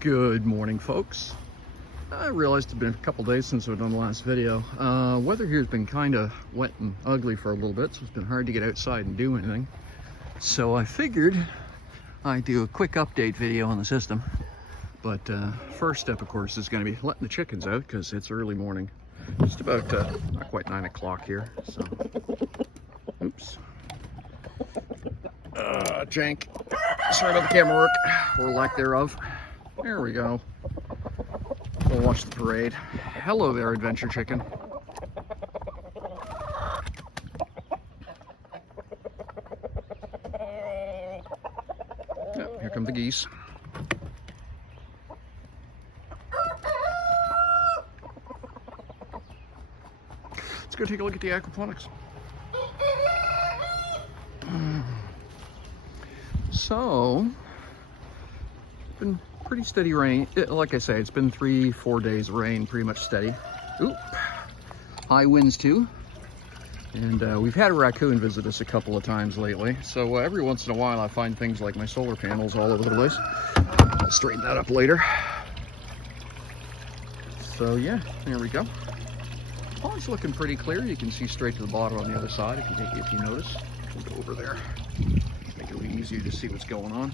Good morning, folks. I realized it's been a couple days since I've done the last video. Weather here has been kind of wet and ugly for a little bit, so it's been hard to get outside and do anything. So I figured I'd do a quick update video on the system. But first step, of course, is going to be letting the chickens out because it's early morning. Just about not quite 9 o'clock here. So, oops. Jank. Sorry about the camera work, or lack thereof. There we go. We'll watch the parade. Hello there, adventure chicken. Yep, here come the geese. Let's go take a look at the aquaponics. So, it's been pretty steady rain. Like I say, it's been 3-4 days of rain, pretty much steady. Oop. High winds too. And we've had a raccoon visit us a couple of times lately. So every once in a while I find things like my solar panels all over the place. I'll straighten that up later. So yeah, there we go. Pond's looking pretty clear. You can see straight to the bottom on the other side if you notice. We'll go over there. Make it a little easier to see what's going on.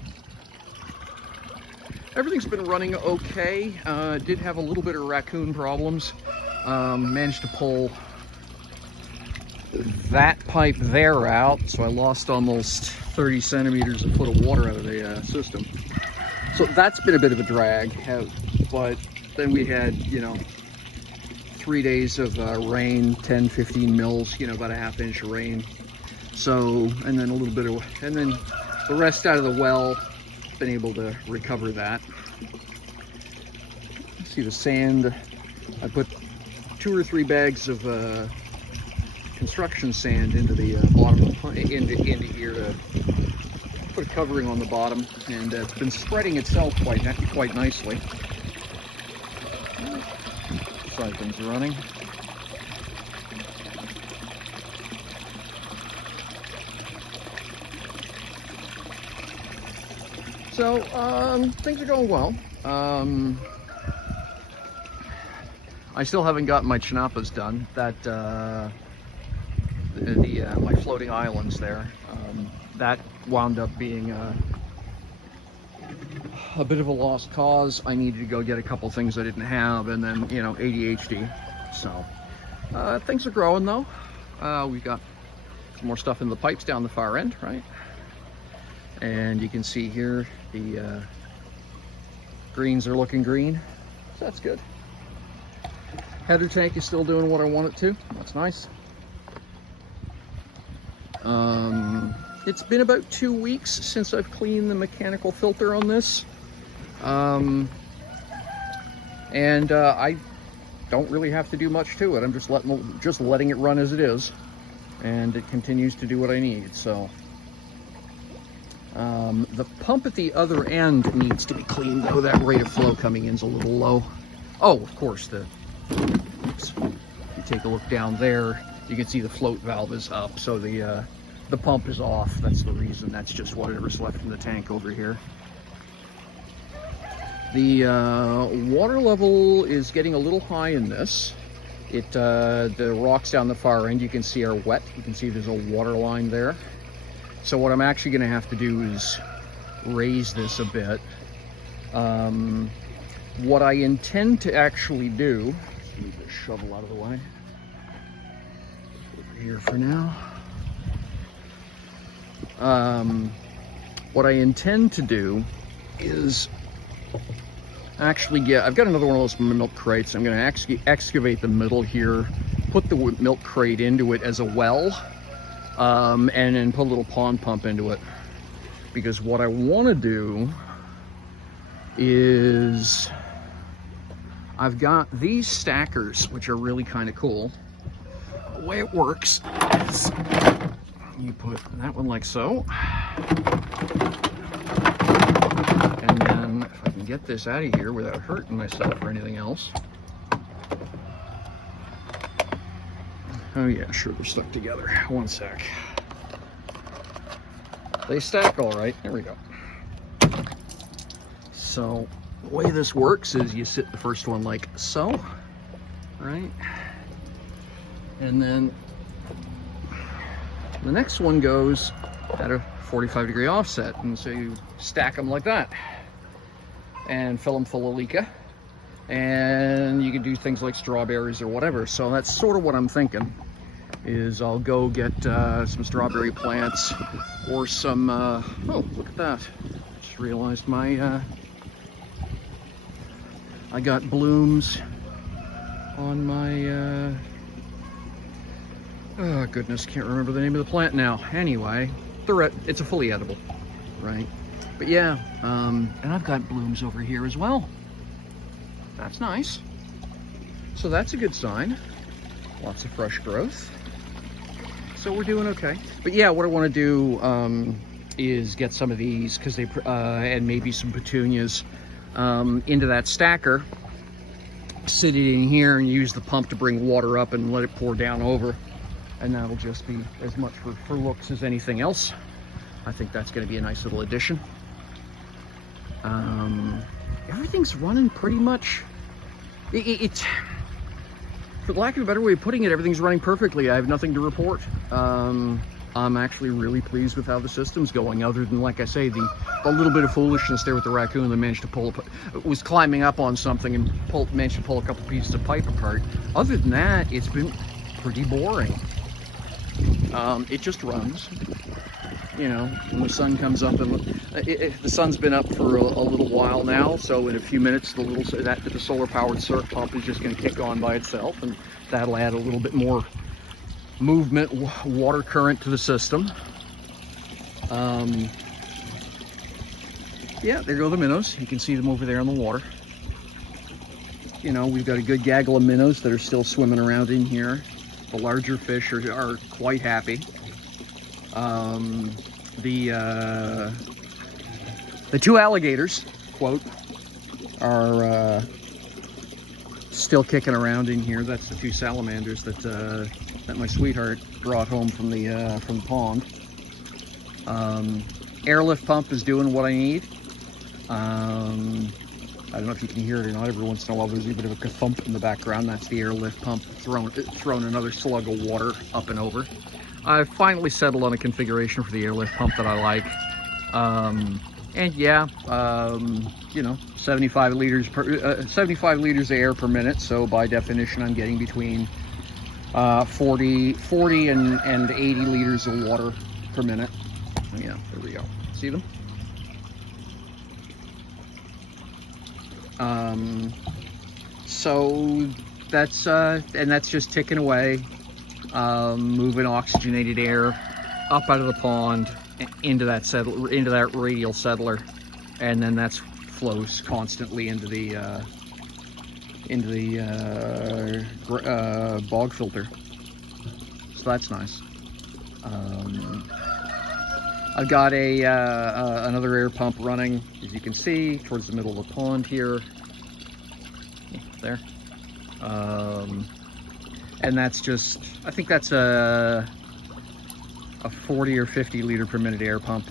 Everything's been running okay. Did have a little bit of raccoon problems. Managed to pull that pipe there out, so I lost almost 30 centimeters a foot of water out of the system. So that's been a bit of a drag. But then we had, 3 days of rain, 10-15 mils, about a half inch of rain. So, and then a little bit of, and then the rest out of the well, been able to recover that. See the sand, I put 2 or 3 bags of construction sand into the bottom of into here to put a covering on the bottom, and it's been spreading itself quite nicely. Things are running. So things are going well. I still haven't gotten my chinapas done. That my floating islands there. That wound up being a bit of a lost cause. I needed to go get a couple things I didn't have, and then ADHD. So things are growing though. We've got some more stuff in the pipes down the far end, right? And you can see here the greens are looking green, so that's good. Header tank is still doing what I want it to. That's nice. It's been about 2 weeks since I've cleaned the mechanical filter on this. And I don't really have to do much to it. I'm just letting it run as it is, and it continues to do what I need. So the pump at the other end needs to be cleaned, though. That rate of flow coming in is a little low. Oh, of course, oops. If you take a look down there, you can see the float valve is up, so the pump is off. That's the reason. That's just whatever's left in the tank over here. The water level is getting a little high in this. The rocks down the far end you can see are wet. You can see there's a water line there. So what I'm actually going to have to do is raise this a bit. What I intend to actually do, move this shovel out of the way. Over here for now. What I intend to do is actually I've got another one of those milk crates. I'm going to actually excavate the middle here, put the milk crate into it as a well, and then put a little pond pump into it. Because what I want to do is, I've got these stackers, which are really kind of cool. The way it works is you put that one like so, and then if I can get this out of here without hurting myself or anything else. Oh yeah, sure, they're stuck together. One sec. They stack all right. There we go. So The way this works is you sit the first one like so, right? And then the next one goes at a 45-degree offset, and so you stack them like that and fill them full of leca, and you can do things like strawberries or whatever. So that's sort of what I'm thinking, is I'll go get some strawberry plants or some oh, look at that, just realized my I got blooms on my oh goodness, can't remember the name of the plant now. Anyway, it's a fully edible, right? But yeah, and I've got blooms over here as well. That's nice. So that's a good sign. Lots of fresh growth. So we're doing okay. But yeah, what I want to do is get some of these, because they and maybe some petunias into that stacker, sit it in here and use the pump to bring water up and let it pour down over, and that'll just be as much for looks as anything else. I think that's going to be a nice little addition. Everything's running pretty much. It's, for lack of a better way of putting it, everything's running perfectly. I have nothing to report. I'm actually really pleased with how the system's going, other than, like I say, the little bit of foolishness there with the raccoon that managed to pull was climbing up on something and managed to pull a couple pieces of pipe apart. Other than that, it's been pretty boring. It just runs. You know, when the sun comes up, and the sun's been up for a little while now, so in a few minutes the solar powered surf pump is just going to kick on by itself, and that'll add a little bit more movement, water current to the system. Yeah, there go the minnows. You can see them over there in the water. You know, we've got a good gaggle of minnows that are still swimming around in here. The larger fish are quite happy. The two alligators, quote, are still kicking around in here. That's the two salamanders that my sweetheart brought home from the pond. Airlift pump is doing what I need. I don't know if you can hear it or not. Every once in a while there's a bit of a ka-thump in the background. That's the airlift pump throwing another slug of water up and over. I've finally settled on a configuration for the airlift pump that I like. And yeah, you know, 75 liters of air per minute. So by definition, I'm getting between 40 and 80 liters of water per minute. Yeah, there we go. See them? So that's just ticking away, moving oxygenated air up out of the pond into that radial settler, and then that flows constantly into the bog filter. So that's nice. I've got another air pump running, as you can see, towards the middle of the pond here. There. And that's just, I think that's a 40 or 50 liter per minute air pump.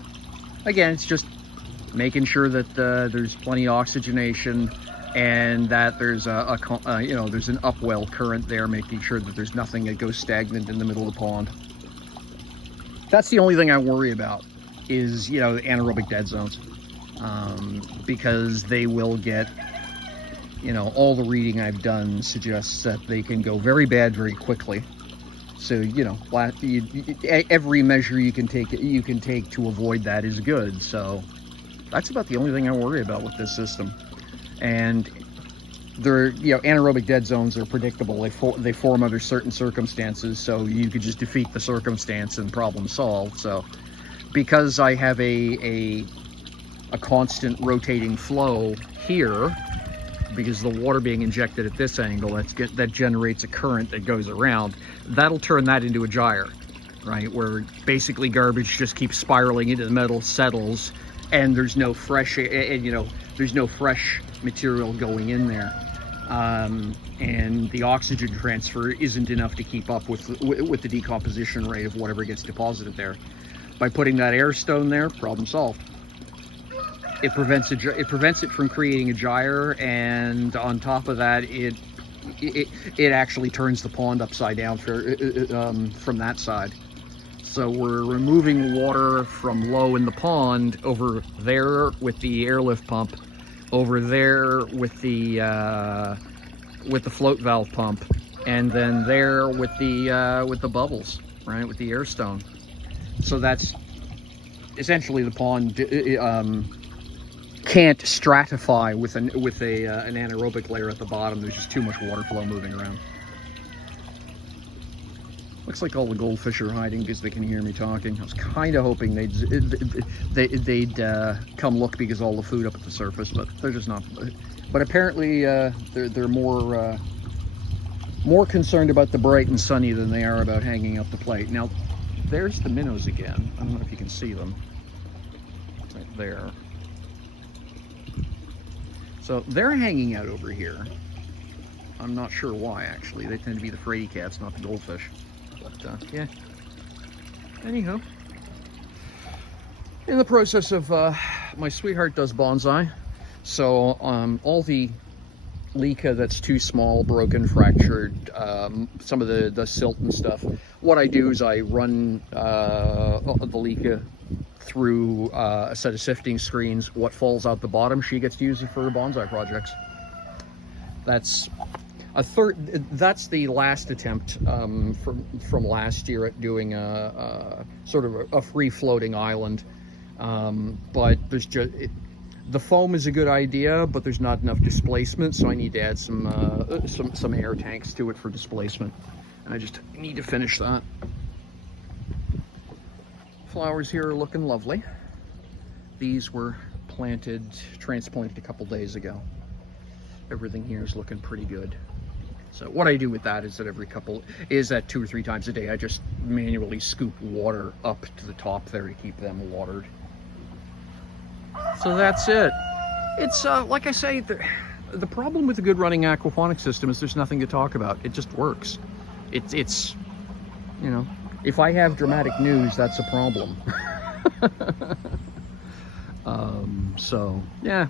Again, it's just making sure that there's plenty of oxygenation and that there's there's an upwell current there, making sure that there's nothing that goes stagnant in the middle of the pond. That's the only thing I worry about, is, you know, anaerobic dead zones, because they will get, you know, all the reading I've done suggests that they can go very bad very quickly. So, you know, every measure you can take to avoid that is good. So that's about the only thing I worry about with this system. And they're, you know, anaerobic dead zones are predictable. They form under certain circumstances, so you could just defeat the circumstance and problem solved. So because I have a constant rotating flow here, because the water being injected at this angle, that generates a current that goes around, that'll turn that into a gyre, right? Where basically garbage just keeps spiraling into the metal, settles, and there's no fresh, there's no fresh material going in there. And the oxygen transfer isn't enough to keep up with the decomposition rate of whatever gets deposited there. By putting that air stone there, problem solved. it prevents it from creating a gyre, and on top of that, it actually turns the pond upside down from that side. So we're removing water from low in the pond over there with the airlift pump, over there with the float valve pump, and then there with the bubbles, right, with the air stone. So that's essentially the pond can't stratify with an anaerobic layer at the bottom. There's just too much water flow moving around. Looks like all the goldfish are hiding because they can hear me talking. I was kind of hoping they'd come look because all the food up at the surface, but they're just not. But apparently they're more concerned about the bright and sunny than they are about hanging up the plate. Now, there's the minnows again. I don't know if you can see them. Right there. So they're hanging out over here. I'm not sure why, actually. They tend to be the fraidy cats, not the goldfish. But yeah. Anyhow, in the process of my sweetheart does bonsai, so all the leca that's too small, broken, fractured, some of the silt and stuff, what I do is I run the leca through a set of sifting screens. What falls out the bottom, she gets to use it for her bonsai projects. That's that's the last attempt from last year at doing a sort of a free floating island, but there's just the foam is a good idea, but there's not enough displacement, so I need to add some air tanks to it for displacement, and I just need to finish that. Flowers here are looking lovely. These were transplanted a couple days ago. Everything here is looking pretty good. So what I do with that is that 2 or 3 times a day, I just manually scoop water up to the top there to keep them watered. So that's it. It's like I say, the problem with a good running aquaponics system is there's nothing to talk about. It just works. It's you know, if I have dramatic news, that's a problem. So yeah.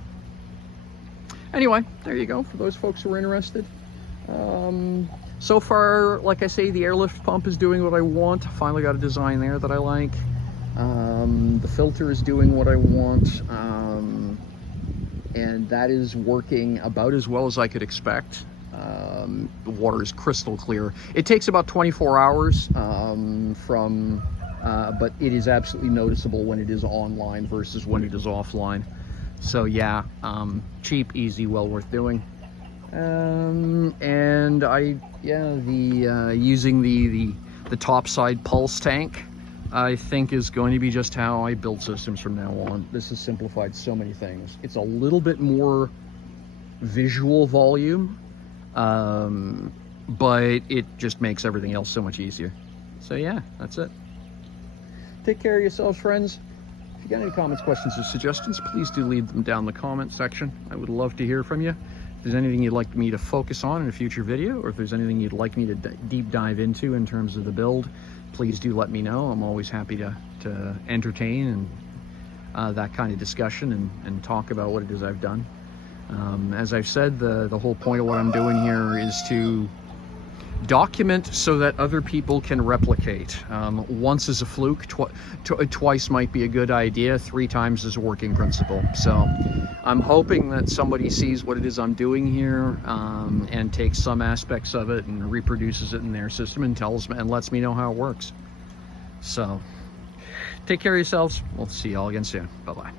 Anyway, there you go, for those folks who are interested. So far, like I say, the airlift pump is doing what I want. Finally got a design there that I like. The filter is doing what I want. And that is working about as well as I could expect. The water is crystal clear. It takes about 24 hours but it is absolutely noticeable when it is online versus when it is offline. So yeah, cheap, easy, well worth doing. And using the topside pulse tank, I think is going to be just how I build systems from now on. This has simplified so many things. It's a little bit more visual volume, but it just makes everything else so much easier. So yeah, that's it. Take care of yourselves, friends. If you got any comments, questions, or suggestions, please do leave them down in the comment section. I would love to hear from you. If there's anything you'd like me to focus on in a future video, or if there's anything you'd like me to deep dive into in terms of the build, please do let me know. I'm always happy to entertain and that kind of discussion and talk about what it is I've done. As I've said, the whole point of what I'm doing here is to document so that other people can replicate. Once is a fluke, twice might be a good idea, 3 times is a working principle. So I'm hoping that somebody sees what it is I'm doing here and takes some aspects of it and reproduces it in their system and tells me and lets me know how it works. So take care of yourselves. We'll see you all again soon. Bye-bye.